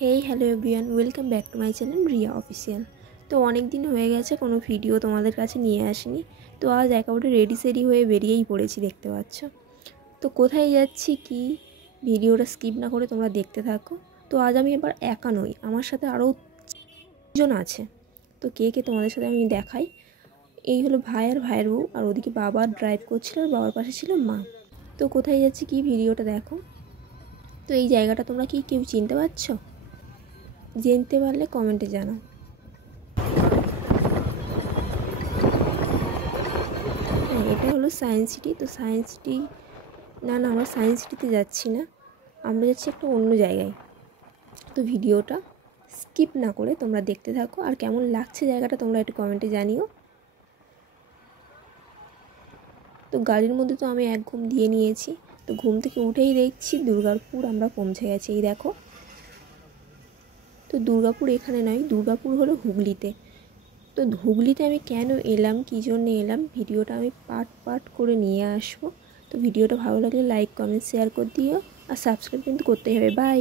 Hey hello everyone, welcome back to my channel Riya official. তো অনেক দিন হয়ে গেছে কোনো ভিডিও তোমাদের কাছে নিয়ে আসিনি। তো আজ একেবারে রেডি সেডি হয়ে বেরিয়েই পড়েছি, দেখতে পাচ্ছ। তো কোথায় যাচ্ছি কি, ভিডিওটা স্কিপ না করে তোমরা দেখতে থাকো। তো আজ আমি এবার একা নই, আমার সাথে আরও জন আছে। তো কে কে তোমাদের সাথে আমি দেখাই। এই হলো ভাই আর ভাইয়ের বউ, আর ওদিকে বাবা ড্রাইভ করছিল, আর বাবার পাশে ছিল মা। তো কোথায় যাচ্ছি কি, ভিডিওটা দেখো। তো এই জায়গাটা তোমরা কি কেউ চিনতে পারছো? জানতে পারলে কমেন্টে জানাও। হ্যাঁ, এটা হলো সায়েন্স সিটি। তো সায়েন্স সিটি না, আমরা সায়েন্স সিটিতে যাচ্ছি না, আমরা যাচ্ছি একটা অন্য জায়গায়। তো ভিডিওটা স্কিপ না করে তোমরা দেখতে থাকো, আর কেমন লাগছে জায়গাটা তোমরা একটু কমেন্টে জানিও। তো গাড়ির মধ্যে তো আমি এক ঘুম দিয়ে নিয়েছি। তো ঘুম থেকে উঠেই দেখছি দুর্গাপুর আমরা পৌঁছে গেছি, এই দেখো। তো দুর্গাপুর এখানে নয়, দুর্গাপুর হলো হুগলিতে। তো হুগলিতে আমি কেন এলাম, কী জন্য এলাম, ভিডিওটা আমি পার্ট করে নিয়ে আসবো। তো ভিডিওটা ভালো লাগলে লাইক কমেন্ট শেয়ার করে দিও, আর সাবস্ক্রাইব কিন্তু করতেই হবে। বাই।